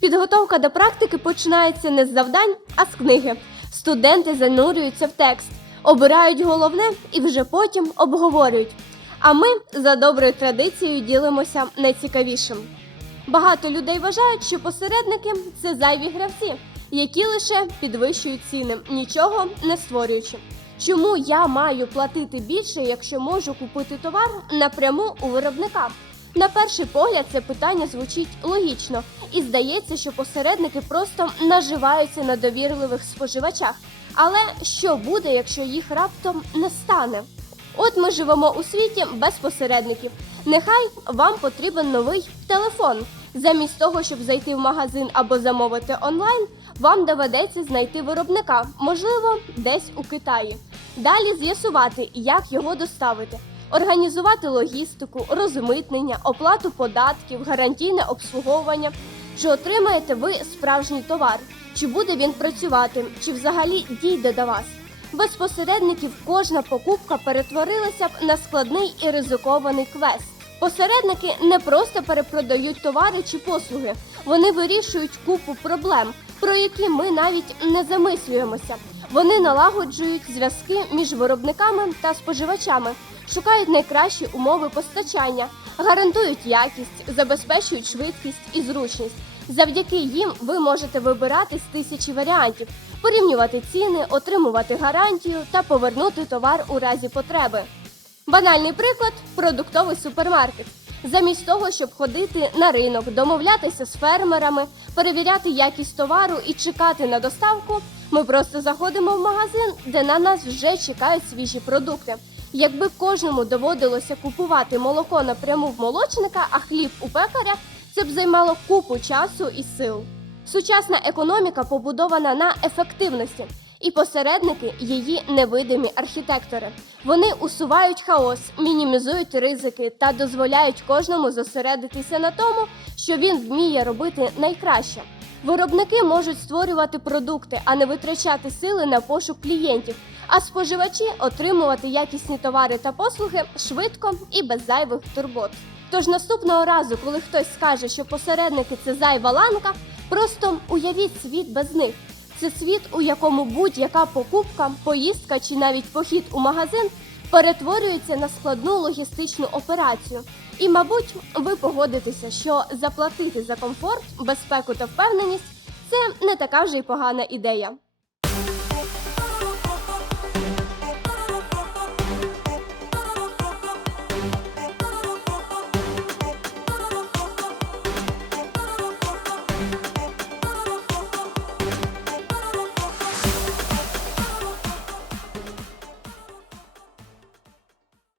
Підготовка до практики починається не з завдань, а з книги. Студенти занурюються в текст, обирають головне і вже потім обговорюють. А ми за доброю традицією ділимося найцікавішим. Багато людей вважають, що посередники це зайві гравці, які лише підвищують ціни, нічого не створюючи. Чому я маю платити більше, якщо можу купити товар напряму у виробника? На перший погляд, це питання звучить логічно, і здається, що посередники просто наживаються на довірливих споживачах. Але що буде, якщо їх раптом не стане? От ми живемо у світі без посередників. Нехай вам потрібен новий телефон. Замість того, щоб зайти в магазин або замовити онлайн, вам доведеться знайти виробника, можливо, десь у Китаї. Далі з'ясувати, як його доставити, організувати логістику, розмитнення, оплату податків, гарантійне обслуговування. Чи отримаєте ви справжній товар? Чи буде він працювати, чи взагалі дійде до вас? Без посередників кожна покупка перетворилася б на складний і ризикований квест. Посередники не просто перепродають товари чи послуги, вони вирішують купу проблем, про які ми навіть не замислюємося. Вони налагоджують зв'язки між виробниками та споживачами, шукають найкращі умови постачання, гарантують якість, забезпечують швидкість і зручність. Завдяки їм ви можете вибирати з тисячі варіантів, порівнювати ціни, отримувати гарантію та повернути товар у разі потреби. Банальний приклад продуктовий супермаркет. Замість того, щоб ходити на ринок, домовлятися з фермерами, перевіряти якість товару і чекати на доставку, ми просто заходимо в магазин, де на нас вже чекають свіжі продукти. Якби кожному доводилося купувати молоко напряму в молочника, а хліб у пекаря, це б займало купу часу і сил. Сучасна економіка побудована на ефективності, і посередники її невидимі архітектори. Вони усувають хаос, мінімізують ризики та дозволяють кожному зосередитися на тому, що він вміє робити найкраще. Виробники можуть створювати продукти, а не витрачати сили на пошук клієнтів, а споживачі отримувати якісні товари та послуги швидко і без зайвих турбот. Тож наступного разу, коли хтось скаже, що посередники це зайва ланка, просто уявіть світ без них. Це світ, у якому будь-яка покупка, поїздка чи навіть похід у магазин перетворюється на складну логістичну операцію. І, мабуть, ви погодитеся, що заплатити за комфорт, безпеку та впевненість це не така вже й погана ідея.